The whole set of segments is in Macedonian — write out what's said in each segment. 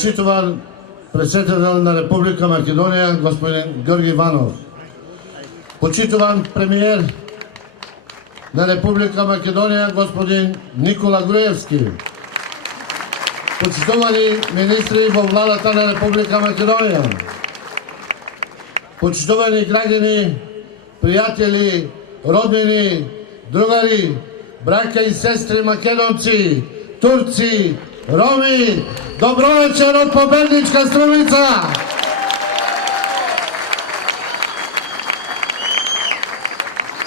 Почитуван председател на Република Македонија, господин Георги Иванов. Почитуван премиер на Република Македонија, господин Никола Груевски. Почитувани министри во владата на Република Македонија. Почитувани граѓани, пријатели, роднини, другари, браќа и сестри македонци, турци, роми, добро вечер од победничка Струмица!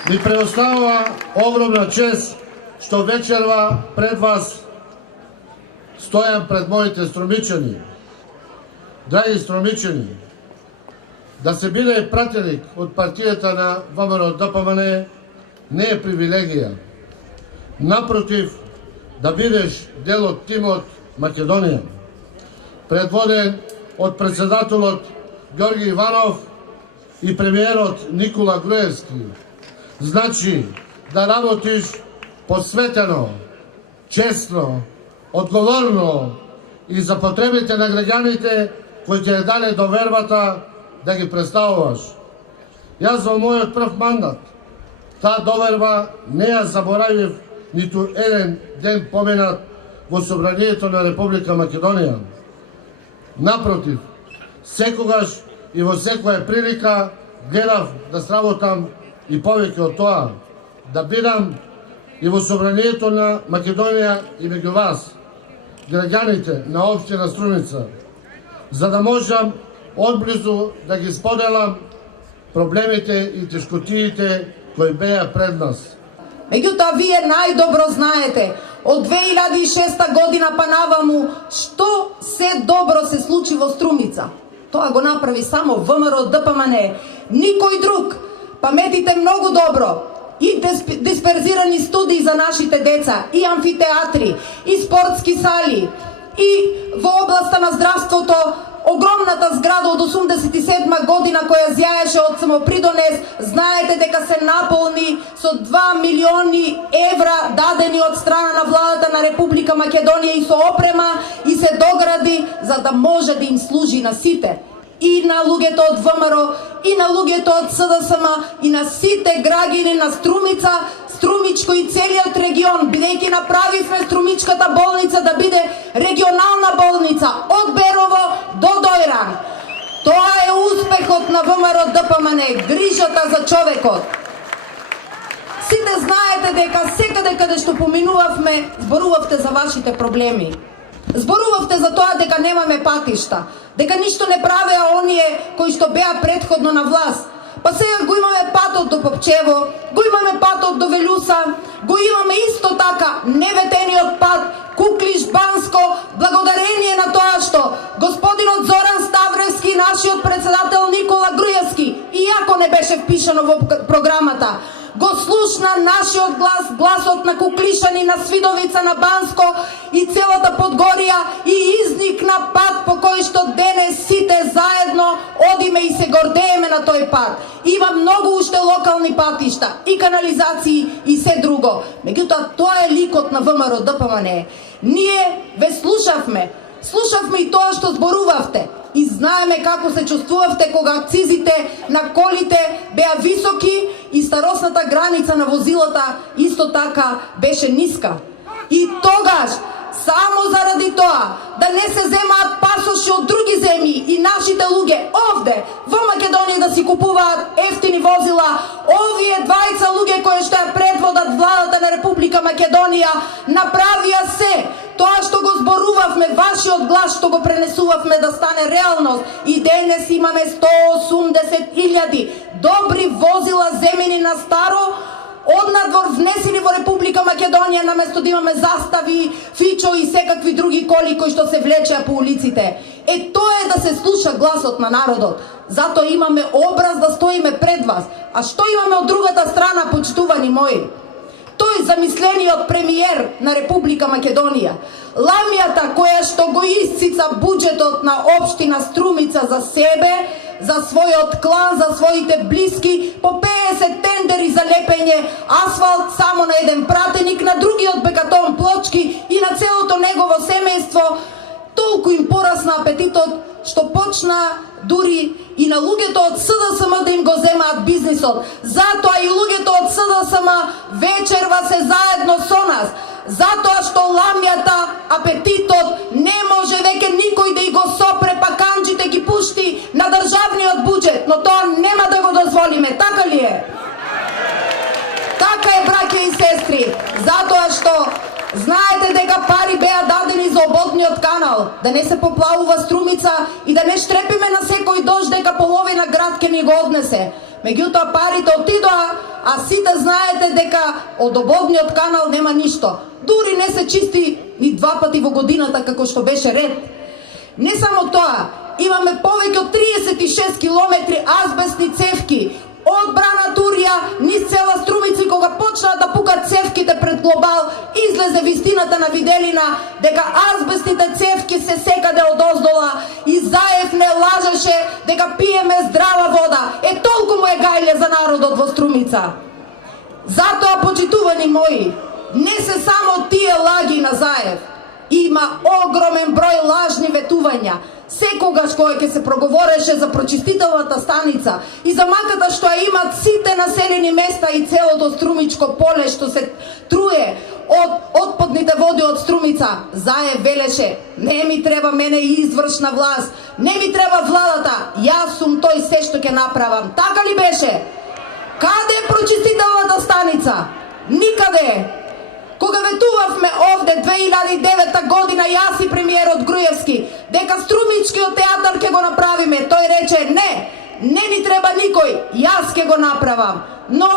Ми преоставува огромна чест што вечерва пред вас стојам пред моите струмичани. Драги струмичани, да се биде пратеник од партијата на ВМРО ДПМН не е привилегија. Напротив, да бидеш дел од тимот Македонија, предводен од председателот Георги Иванов и премиерот Никола Груевски. Значи да работиш посветено, честно, одговорно и за потребите на граѓаните кои ти ја дале довербата да ги представуваш. Јас во мојот прв мандат таа доверба не ја заборавив ниту еден ден поменат во Собранието на Република Македонија. Напротив, секогаш и во секоја прилика гледав да сработам и повеќе од тоа, да бидам и во Собранието на Македонија и меѓу вас, граѓаните на општина Струмица, за да можам одблизу да ги споделам проблемите и тешкотиите кои беа пред нас. Меѓутоа, вие најдобро знаете, од 2006 година па наваму, што се добро се случи во Струмица. Тоа го направи само ВМРО ДПМН, никој друг. Паметите многу добро. И дисперзирани студии за нашите деца, и амфитеатри, и спортски сали, и во областа на здравството, огромната зграда од 87 година која зјаеше од самопридонес, знаете дека се наполни со 2 милиони евра дадени од страна на владата на Република Македонија и со опрема и се догради за да може да им служи на сите. И на луѓето од ВМРО, и на луѓето од СДСМ, и на сите граѓани на Струмица, Струмичко и целиот регион, бидејќи направивме Струмичката болница да биде регионална болница од Берово до Дојран. Тоа е успехот на ВМРО ДПМН, грижата за човекот. Сите знаете дека секаде каде што поминувавме, зборувавте за вашите проблеми. Зборувавте за тоа дека немаме патишта, дека ништо не правеа оние кои што беа претходно на власт. Па сега го имаме патот до Попчево, го имаме патот до Велуса, го имаме исто така неветениот пат Куклиш Банско, благодарение на тоа што господинот Зоран Ставревски, нашиот председател Никола Груевски, иако не беше впишано во програмата, го слушна нашиот глас, гласот на куклишани на Свидовица, на Банско и целата Подгорија и изникна пат по кој што денес сите заедно одиме и се гордееме на тој пат. Има многу уште локални патишта и канализации и се друго. Меѓутоа, тоа е ликот на ВМРО ДПМН. Ние ве слушавме и тоа што зборувавте. И знаеме како се чувствувавте кога акцизите на колите беа високи и старосната граница на возилата исто така беше ниска. И тогаш, само заради тоа, да не се земаат пасоши од други земји и нашите луѓе овде, во Македонија да си купуваат ефтини возила, овие двајца луѓе кои што ја предводат владата на Република Македонија направија се. Тоа што го зборувавме, вашиот глас што го пренесувавме да стане реалност. И денес имаме 180.000 добри возила земени на старо, однадвор внесени во Република Македонија, наместо да имаме застави, фичо и секакви други коли кои што се влечеа по улиците. Тоа е да се слуша гласот на народот. Затоа имаме образ да стоиме пред вас. А што имаме од другата страна, почитувани мои? Тој замислениот премиер на Република Македонија, ламјата која што го исцица буџетот на општина Струмица за себе, за својот клан, за своите блиски, по 50 тендери за лепење асфалт само на еден пратеник, на другиот бекатон плочки и на целото негово семејство, толку им порасна апетитот што почна дури и на луѓето од СДСМ да им го земаат бизнисот. Затоа и луѓето од СДСМ вечерва се заедно со нас. Затоа што ламјата, апетитот не може веќе никој да и го сопре, па канџите ги пушти на државниот буџет, но тоа нема да го дозволиме, така ли е? Така е, браќа и сестри, затоа што знаете дека пари беа дадени за ободниот канал, да не се поплавува Струмица и да не штрепиме на секој дожд дека половина град ке ни го однесе. Меѓутоа парите отидоа, а сите знаете дека од ободниот канал нема ништо. Дури не се чисти ни 2 пати во годината како што беше ред. Не само тоа, имаме повеќе од 36 километри азбестни цевки од Брана Турија низ цела Струмица. Кога почнаа да пукат цевките пред Глобал, излезе вистината на виделина дека азбестните цевки се секаде од оздола и Заев не лажеше дека пиеме здрава вода. Толку му е гајле за народот во Струмица. Затоа, почитувани мои, не се само тие лаги на Заев. Има огромен број лажни ветувања. Секогаш кога ќе се проговореше за прочистителната станица и за маката што ја имат сите населени места и целото Струмичко поле што се труе од отпадните води од Струмица, Заев велеше: не ми треба мене извршна власт, не ми треба владата, јас сум тој се што ќе направам. Така ли беше? Каде е прочистителната станица? Никаде. Кога ветувавме овде 2009 година, јас и премиерот Груевски, дека Струмичкиот театар ќе го направиме, тој рече: не ни треба никој, јас ќе го направам. Но,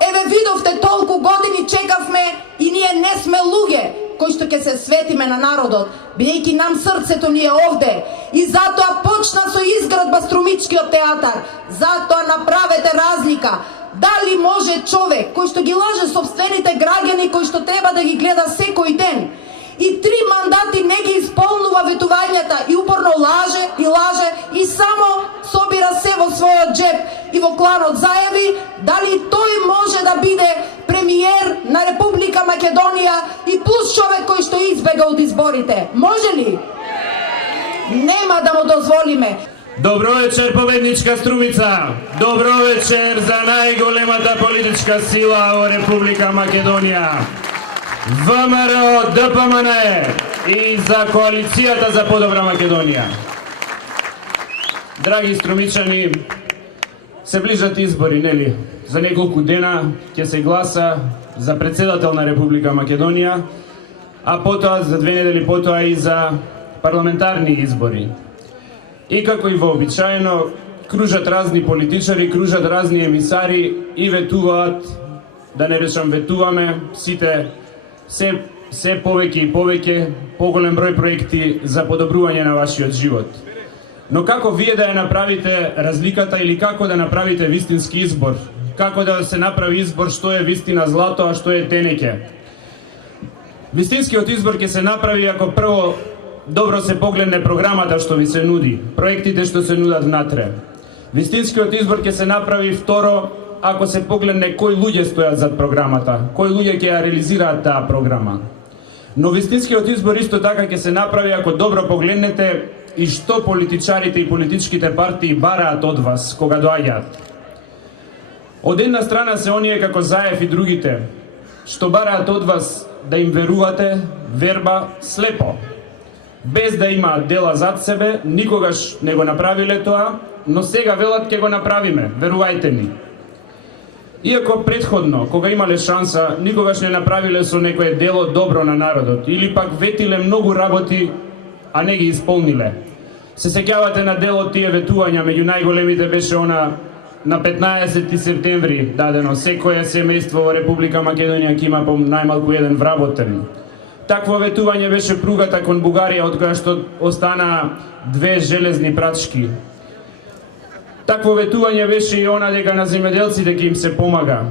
еве видовте, толку години чекавме и ние не сме луѓе кои што ќе се светиме на народот, бидејќи нам срцето ни е овде. И затоа почна со изградба Струмичкиот театар. Затоа направете разлика. Дали може човек кој што ги лаже собствените граѓани, кој што треба да ги гледа секој ден, и 3 мандати не ги исполнува ветувањата и упорно лаже и само собира се во својот джеп и во кланот Заеви, дали тој може да биде премиер на Република Македонија и плюс човек кој што избега од изборите? Може ли? Нема да му дозволиме. Добро вечер, победничка Струмица! Добро вечер за најголемата политичка сила во Република Македонија! ВМРО ДПМН и за коалицијата за подобра Македонија. Драги струмичани, се ближат избори, нели? За неколку дена ќе се гласа за председател на Република Македонија, а потоа, за 2 недели потоа и за парламентарни избори. И како и вообичаено, кружат разни политичари, кружат разни емисари и ветуваат, да не речам ветуваме, сите се повеќе и повеќе, поголем број проекти за подобрување на вашиот живот. Но како вие да ја направите разликата или како да направите вистински избор? Како да се направи избор што е вистина злато, а што е тенеќе? Вистинскиот избор ќе се направи ако прво добро се погледне програмата што ви се нуди, проектите што се нудат внатре. Вистинскиот избор ќе се направи второ ако се погледне кои луѓе стојат зад програмата, кои луѓе ќе ја реализираат таа програма. Но вистинскиот избор исто така ќе се направи ако добро погледнете и што политичарите и политичките партии бараат од вас кога доаѓаат. Од една страна се оние како Заев и другите, што бараат од вас да им верувате верба слепо, без да имаат дела зад себе, никогаш не го направиле тоа, но сега велат ќе го направиме, верувајте ни. Иако претходно, кога имале шанса, никогаш не направиле со некое дело добро на народот, или пак ветиле многу работи, а не ги исполниле. Се сеќавате на делот тие ветувања, меѓу најголемите беше она на 15 септември дадено, секое семејство во Република Македонија ќе има по најмалку еден вработен. Такво ветување беше пругата кон Бугарија, од која што остана 2 железни прачки. Такво ветување беше и она дека на земјоделците ќе им се помага.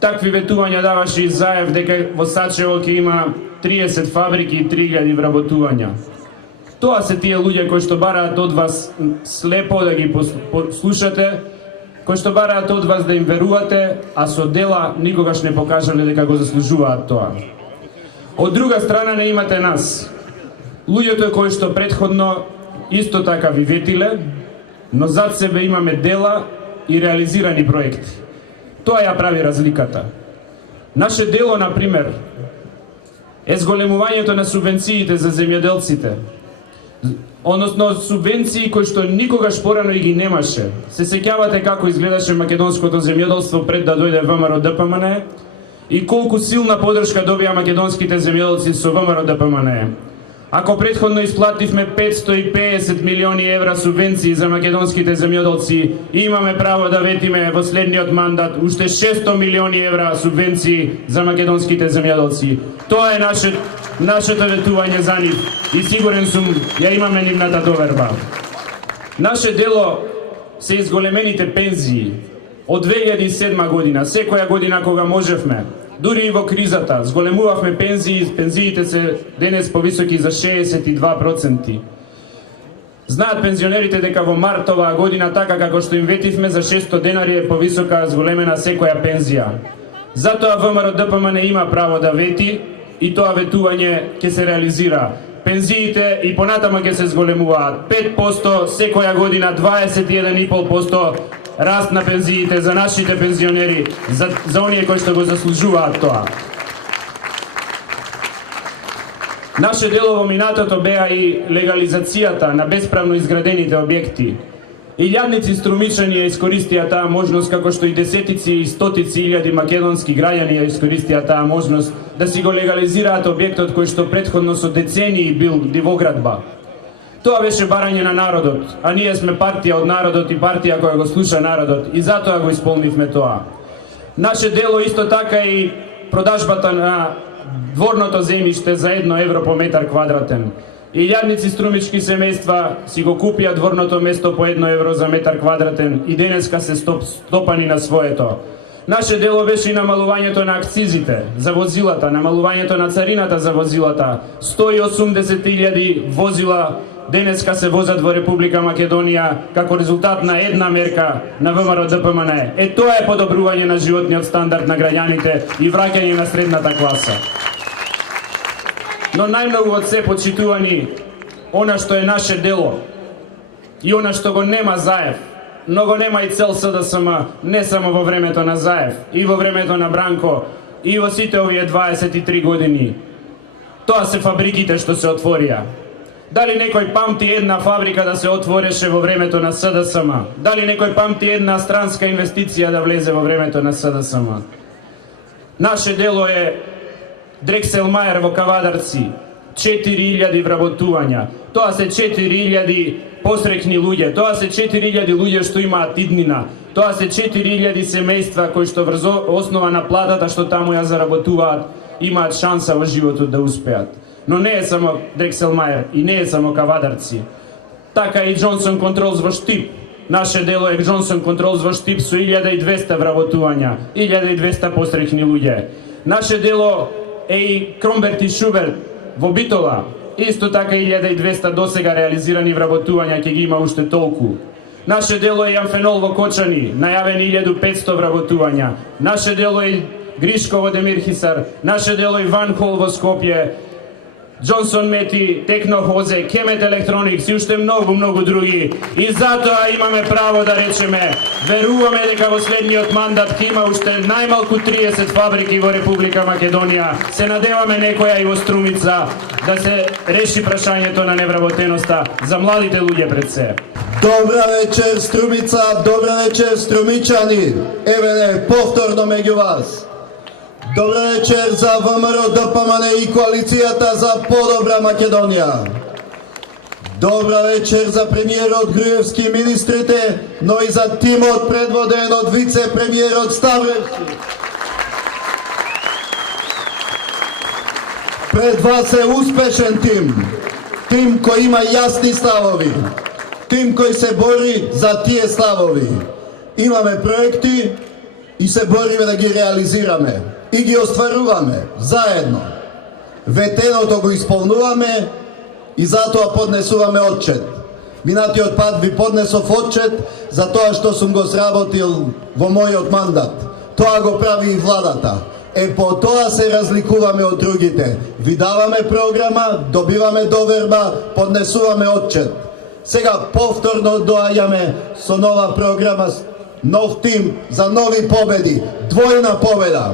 Такви ветувања даваше и Заев дека во Сачево ќе има 30 фабрики и 3000 вработувања. Тоа се тие луѓе кои што бараат од вас слепо да ги послушате, кои што бараат од вас да им верувате, а со дела никогаш не покажале дека го заслужуваат тоа. Од друга страна не имате нас, луѓето кои што претходно исто така ви ветиле, но зад себе имаме дела и реализирани проекти. Тоа ја прави разликата. Наше дело, например, е зголемувањето на субвенциите за земјоделците, односно субвенции кои што никогаш порано и ги немаше. Се сеќавате како изгледаше македонското земјоделство пред да дојде ВМРО ДПМН и колку силна подршка добија македонските земјоделци со ВМРО ДПМН. Ако претходно исплативме 550 милиони евра субвенции за македонските земјоделци, имаме право да ветиме во следниот мандат уште 600 милиони евра субвенции за македонските земјоделци. Тоа е нашето ветување за нив и сигурен сум ја имаме нивната доверба. Наше дело се изголемените пензии. Од 2007 година, секоја година кога можевме, дури и во кризата, зголемувавме пензии, пензиите се денес повисоки за 62%. Знаат пензионерите дека во март оваа година, така како што им ветивме, за 600 денари е повисока зголемена секоја пензија. Затоа ВМРО ДПМН има право да вети и тоа ветување ќе се реализира. Пензиите и понатаму ќе се зголемуваат 5% секоја година, 21,5% раст на пензиите за нашите пензионери, за оние кои што го заслужуваат тоа. Наше дело во минатото беа и легализацијата на бесправно изградените објекти. Илјадници струмичани ја искористија таа можност, како што и десетици и стотици илјади македонски граѓани ја искористија таа можност да си го легализираат објектот кој што претходно со децении бил дивоградба. Тоа беше барање на народот, а ние сме партија од народот и партија која го слуша народот и затоа го исполнивме тоа. Наше дело исто така и продажбата на дворното земјиште за 1 евро по метар квадратен. Илјадници струмички семејства си го купија дворното место по 1 евро за метар квадратен и денеска се стопани на своето. Наше дело беше и намалувањето на акцизите за возилата, намалувањето на царината за возилата. 180.000 возила денеска се возат во Република Македонија како резултат на една мерка на ВМРО ДПМН. Тоа е подобрување на животниот стандард на граѓаните и враќање на средната класа. Но најмногу од се, почитувани, она што е наше дело и она што го нема Заев, но го нема и цел СДСМ, не само во времето на Заев, и во времето на Бранко, и во сите овие 23 години. Тоа се фабриките што се отворија. Дали некој памти една фабрика да се отвореше во времето на СДСМ? Дали некој памти една странска инвестиција да влезе во времето на СДСМ? Наше дело е Дрексел Мајер во Кавадарци, 4000 вработувања. Тоа се 4000 посрекни луѓе, тоа се 4000 луѓе што имаат иднина, тоа се 4000 семејства кои што врз основа на платата што таму ја заработуваат, имаат шанса во животот да успеат. Но не е само Дрексел Мајер и не е само Кавадарци. Така и Джонсон Контролс во Штип. Наше дело е Джонсон Контролс во Штип со 1200 вработувања, 1200 посрекни луѓе. Наше дело е и Кромберт и Шуберт во Битола. Исто така 1200 досега реализирани вработувања, ќе ги има уште толку. Наше дело е Амфенол во Кочани, најавени 1500 вработувања. Наше дело е Гришко во Демирхисар, наше дело е Ванхол во Скопје, Джонсон Мети, Технохозе, Кемет Електроникс и уште многу други. И затоа имаме право да речеме, веруваме дека во следниот мандат ќе има уште најмалку 30 фабрики во Република Македонија. Се надеваме некоја и во Струмица да се реши прашањето на невработеноста за младите луѓе пред се. Добра вечер, Струмица, добра вечер, струмичани. Еве повторно меѓу вас. Добра вечер за ВМРО ДПМН и коалицијата за подобра Македонија. Добра вечер за премиерот Груевски и министрите, но и за тимот предводен од вице-премиерот Ставревски. Пред вас е успешен тим кој има јасни ставови, тим кој се бори за тие ставови. Имаме проекти и се бориме да ги реализираме и ги остваруваме заедно. Ветеното го исполнуваме и затоа поднесуваме отчет. Минатиот пат ви поднесов отчет за тоа што сум го сработил во мојот мандат. Тоа го прави и владата. По тоа се разликуваме од другите. Ви даваме програма, добиваме доверба, поднесуваме отчет. Сега повторно доаѓаме со нова програма, нов тим за нови победи, двојна победа.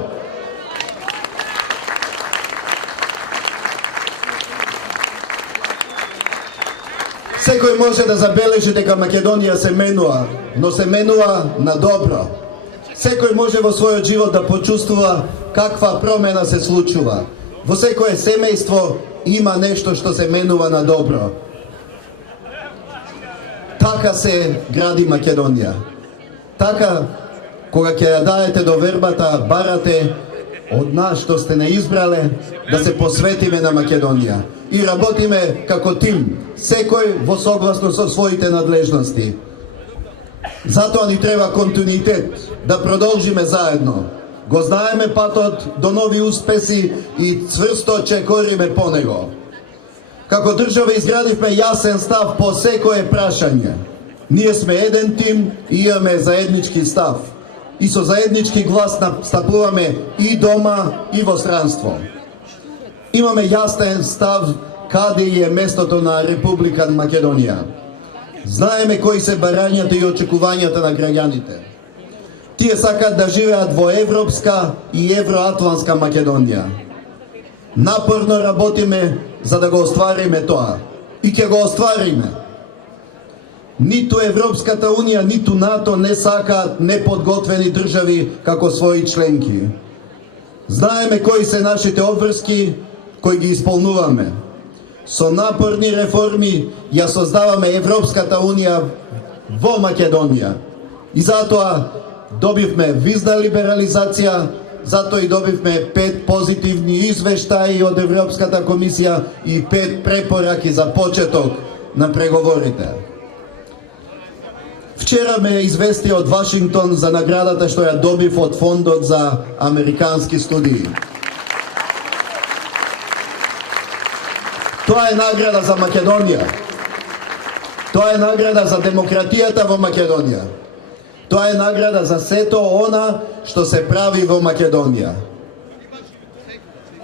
Секој може да забележи дека Македонија се менува, но се менува на добро. Секој може во својот живот да почувствува каква промена се случува. Во секое семејство има нешто што се менува на добро. Така се гради Македонија. Така, кога ќе ја даете довербата, барате од нас што сте не избрале, да се посветиме на Македонија. И работиме како тим, секој во согласно со своите надлежности. Затоа ни треба континуитет, да продолжиме заедно. Го знаеме патот до нови успеси и цврсто чекориме по него. Како држава изградивме јасен став по секое прашање. Ние сме еден тим и имаме заеднички став. И со заеднички глас стапуваме и дома, и во странство. Имаме јасен став каде е местото на Република Македонија. Знаеме кои се барањата и очекувањата на граѓаните. Тие сакат да живеат во европска и евроатлантска Македонија. Напорно работиме за да го оствариме тоа. И ќе го оствариме. Ниту Европската Унија, ниту НАТО не сакаат неподготвени држави како своји членки. Знаеме кои се нашите обврски, кои ги исполнуваме. Со напорни реформи ја создаваме Европската Унија во Македонија. И затоа добивме визна либерализација, затоа и добивме 5 позитивни извештаи од Европската комисија и 5 препораки за почеток на преговорите. Вчера ме извести од Вашингтон за наградата што ја добив од Фондот за американски студии. Тоа е награда за Македонија. Тоа е награда за демократијата во Македонија. Тоа е награда за сето она што се прави во Македонија.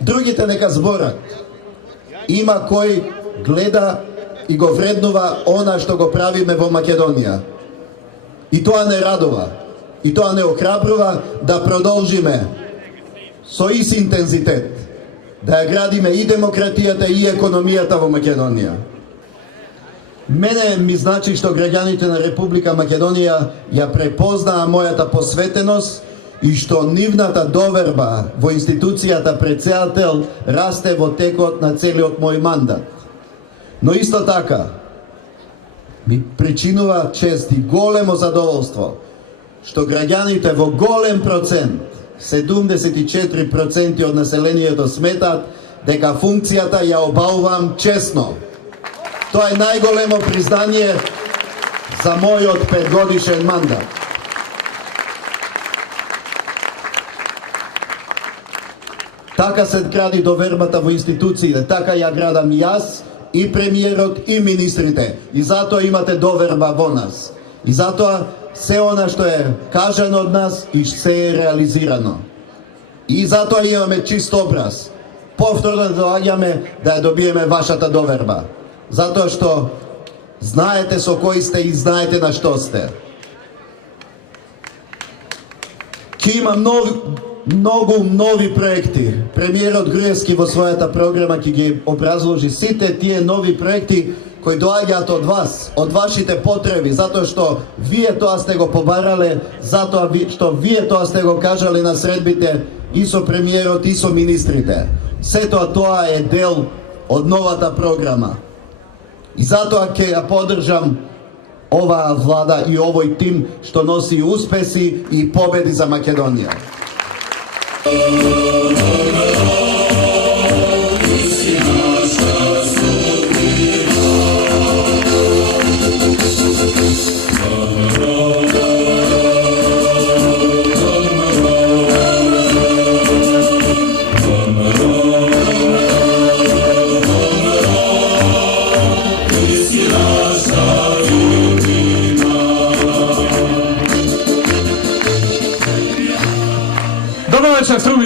Другите нека зборат. Има кој гледа и го вреднува она што го правиме во Македонија. И тоа не радува. И тоа не охрабрува да продолжиме со ист интензитет. Да ја градиме и демократијата и економијата во Македонија. Мене ми значи што граѓаните на Република Македонија ја препознаа мојата посветеност и што нивната доверба во институцијата претседател расте во текот на целиот мој мандат. Но исто така ми причинува чест и големо задоволство што граѓаните во голем процент, 74% од населението сметат дека функцијата ја обавувам честно. Тоа е најголемо признание за мојот 5-годишен мандат. Така се гради довербата во институциите, така ја градам јас и премиерот и министрите. И затоа имате доверба во нас. И затоа се она што е кажано од нас и се е реализирано. И затоа имаме чист образ. Повторно доаѓаме да ја добиеме вашата доверба. Затоа што знаете со кои сте и знаете на што сте. Ќе има многу нови проекти. Премиерот Груевски во својата програма ќе ги образложи сите тие нови проекти кои доаѓаат од вас, од вашите потреби, затоа што вие тоа сте го побарале, затоа што вие тоа сте го кажале на средбите и со премиерот и со министрите. Сето тоа е дел од новата програма. И затоа ќе ја поддржам оваа влада и овој тим што носи успеси и победи за Македонија.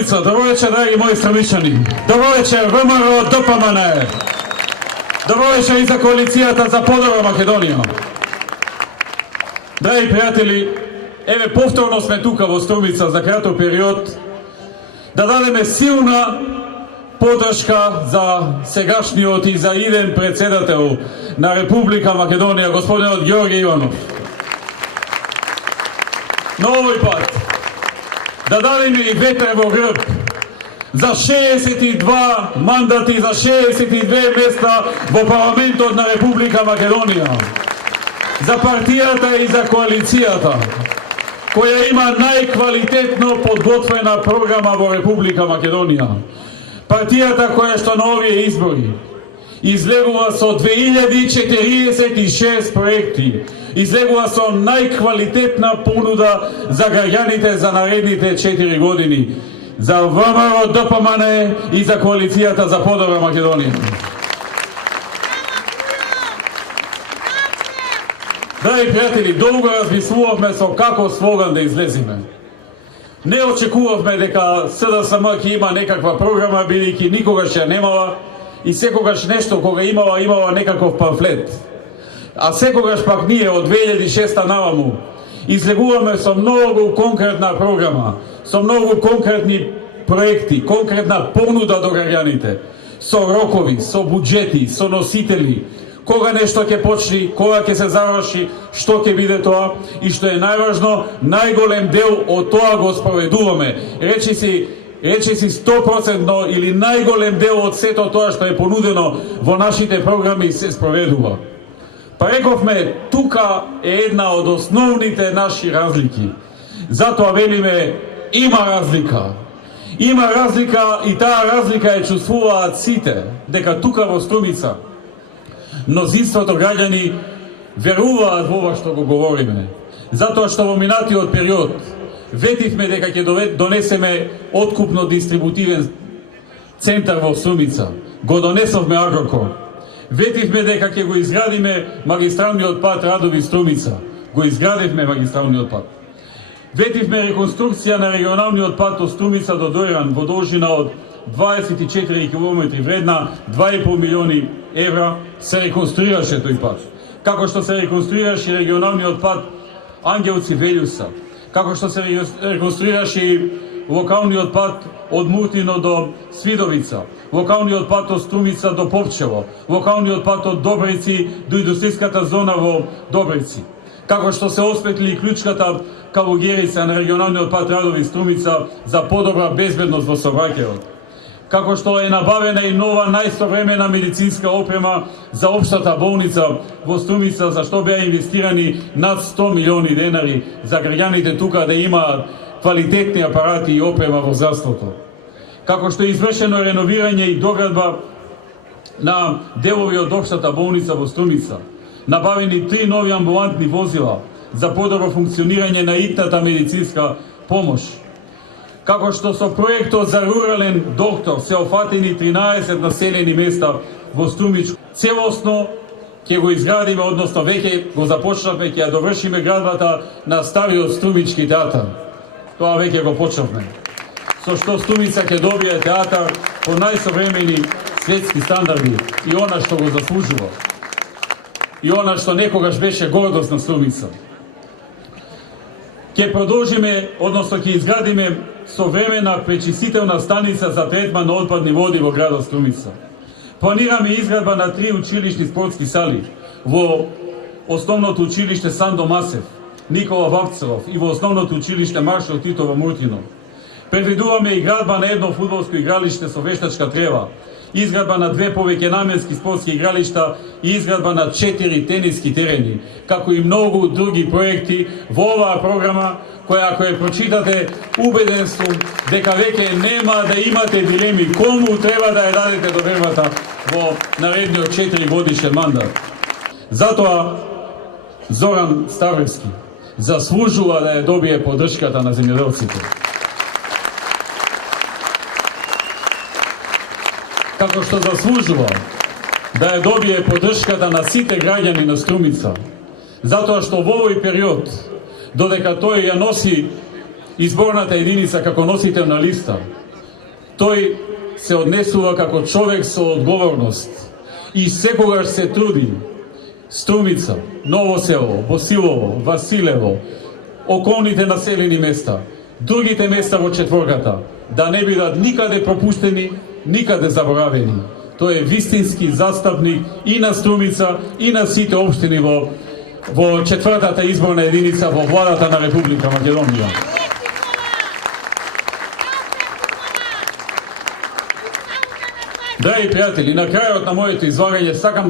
Струмица, добро вечер, драги мои струмичани. Добро вечер, ВМРО ДПМН. Добро вечер и за коалицијата за подобра Македонија. Драги пријатели, еве повторно сме тука во Струмица за краток период да дадеме силна подршка за сегашниот и за иден председател на Република Македонија, господинот Ѓорѓе Иванов. Но овој пат да дадеме и ветер во грб за 62 мандати, за 62 места во парламентот на Република Македонија, за партијата и за коалицијата, која има најквалитетно подготвена програма во Република Македонија. Партијата која што на овие избори излегува со 2046 проекти, излегува со најквалитетна понуда за граѓаните за наредните 4 години, за ВМРО ДПМН и за коалицијата за подобра Македонија. Драги пријатели, долго размислувавме со како слоган да излезиме. Не очекувавме дека СДСМ ќе има некаква програма, бидејќи никогаш ја немала и секогаш нешто кога имала некаков памфлет. А секогаш пак ние од 2006 наваму излегуваме со многу конкретна програма, со многу конкретни проекти, конкретна понуда до граѓаните, со рокови, со буџети, со носители, кога нешто ќе почне, кога ќе се заврши, што ќе биде тоа и што е најважно, најголем дел од тоа го спроведуваме. Речи си 100% или најголем дел од сето тоа што е понудено во нашите програми се спроведува. Па рековме, тука е една од основните наши разлики. Затоа велиме, има разлика. Има разлика и таа разлика ја чувствуваат сите, дека тука во Струмица мнозинството граѓани веруваат во ова што го говориме. Затоа што во минатиот период ветивме дека ќе донесеме откупно-дистрибутивен центар во Струмица. Го донесовме Агрокор. Ветивме дека ќе го изградиме магистралниот пат Радови-Струмица. Го изградивме магистралниот пат. Ветивме реконструкција на регионалниот пат од Струмица до Дојран во должина од 24 км вредна 2,5 милиони евра се реконструираше тој пат. Како што се реконструираше регионалниот пат Ангелци-Велјуса, како што се реконструираше и локалниот пат од Муртино до Свидовица, локалниот пат од Струмица до Попчево, локалниот пат од Добрици до индустријската зона во Добрици. Како што се осветли и клучката калугерица на регионалниот пат Радови-Струмица за подобра безбедност во сообраќајот. Како што е набавена и нова најсовремена медицинска опрема за општата болница во Струмица, за што беа инвестирани над 100 милиони денари за граѓаните тука да имаат квалитетни апарати и опрема во здравството. Како што е извршено реновирање и доградба на делови од општата болница во Струмица, набавени 3 нови амбулантни возила за подобро функционирање на итната медицинска помош. Како што со проектот за рурален доктор се офатени 13 населени места во Струмич, целосно ќе го изградиме, односно веќе го започнавме, ќе ја довршиме градбата на стариот Струмички театар. Тоа веќе го почнавме. Со што Струмица ќе добие театар по најсовремени светски стандарди и она што го заслужува. И она што некогаш беше гордост на Струмица. Ќе продолжиме, односно ќе изградиме современа пречистителна станица за третман на отпадни води во градот Струмица. Планираме изградба на 3 училишни спортски сали во основното училиште Сандо Масев, Никола Вапцелов и во основното училиште Маршал Тито во Муртино. Предвидуваме и градба на едно фудбалско игралиште со вештачка трева, изградба на 2 повеќе наменски спортски игралишта и изградба на 4 тениски терени, како и многу други проекти во оваа програма, која ако ја прочитате, убеден сум дека веќе нема да имате дилеми кому треба да ја дадете довербата во наредниот 4 годишен мандат. Затоа Зоран Ставревски заслужува да ја добие поддршката на земјоделците. Како што заслужува да ја добие поддршката на сите граѓани на Струмица, затоа што во овој период, додека тој ја носи изборната единица како носител на листа, Тој се однесува како човек со одговорност и секогаш се труди Струмица, Ново село, Босилово, Василево, околните населени места, другите места во четворката, да не бидат никаде пропуштени, никаде заборавени. Тој е вистински застапник и на Струмица, и на сите општини во четвртата изборна единица во владата на Република Македонија. Драги пријатели, на крајот на моето излагање сакам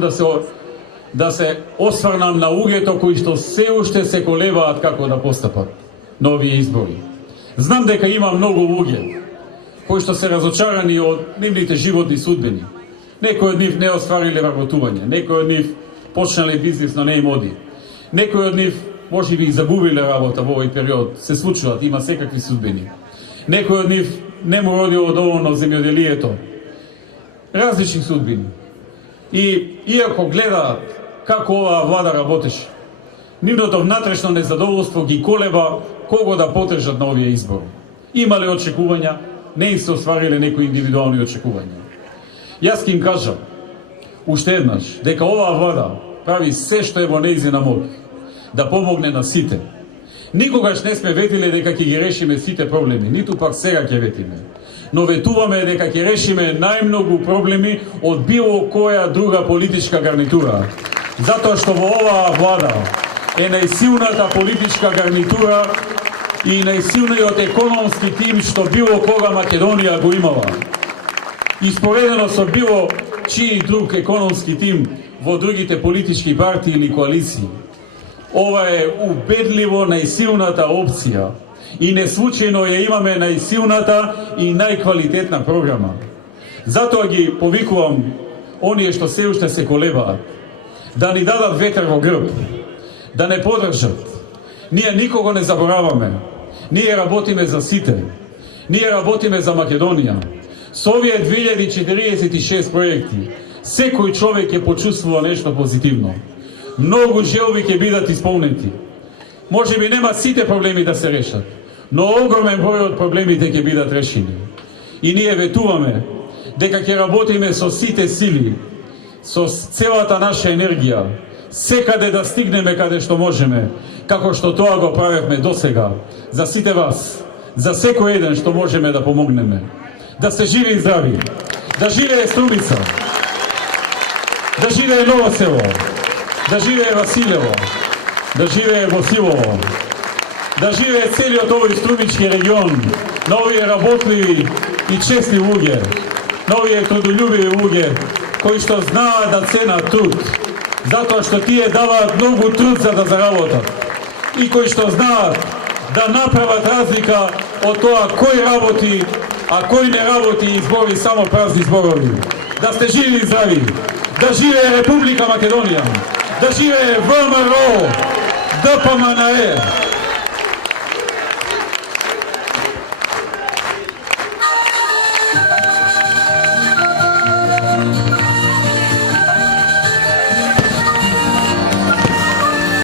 да се осврнам на луѓето кои што се уште се колебаат како да постапат на овие избори. Знам дека има многу луѓе кои што се разочарани од нивните животни судбини. Некои од нив не оствариле вработување, некои од нив почнале бизнис, но не им оди. Некои од нив можеби и загубиле работа во овој период, се случуваат, има секакви судбини. Некои од нив не му родило доволно земјоделието. Различни судбини. И иако гледаат како оваа влада работеше, нивното внатрешно незадоволство ги колеба кого да потрежат на овие избори. Имале очекувања, не им се оствариле некои индивидуални очекувања. Јас ќе им кажам, уште еднаш, дека оваа влада прави се што е во нејзина моќ да помогне на сите. Никогаш не сме ветиле дека ќе ги решиме сите проблеми, ниту пак сега ќе ветиме. Но ветуваме дека ќе решиме најмногу проблеми од било која друга политичка гарнитура. Затоа што во оваа влада е најсилната политичка гарнитура и најсилниот економски тим што било кога Македонија го имала. Испоредено со било чии друг економски тим во другите политички партии или коалиции. Ова е убедливо најсилната опција и неслучајно ја имаме најсилната и најквалитетна програма. Затоа ги повикувам оние што се уште се колебаат да ни дадат ветер во грб, да не подржат. Ние никого не забораваме. Ние работиме за сите. Ние работиме за Македонија. Со овие 2046 проекти, секој човек ќе почувствува нешто позитивно. Многу желби ќе бидат исполнети. Може би нема сите проблеми да се решат, но огромен број од проблемите ќе бидат решени. И ние ветуваме дека ќе работиме со сите сили, со целата наша енергија, секаде да стигнеме каде што можеме, како што тоа го правевме досега, за сите вас, за секој еден што можеме да помогнеме. Да сте живи и здрави, да живее Струмица, да живее Ново село, да живее Василево, да живее Босилово, да живее целиот овој струмички регион, на овие работливи и честни луѓе, на овие трудолюбиви луѓе, кои што знаат да ценат труд, затоа што тие даваат многу труд за да заработат, и кои што знаат да направат разлика од тоа кој работи, а кој не работи и избори само празни зборови. Да сте живи и здрави, да живее Република Македонија, да живее ВМРО, ДПМНЕ,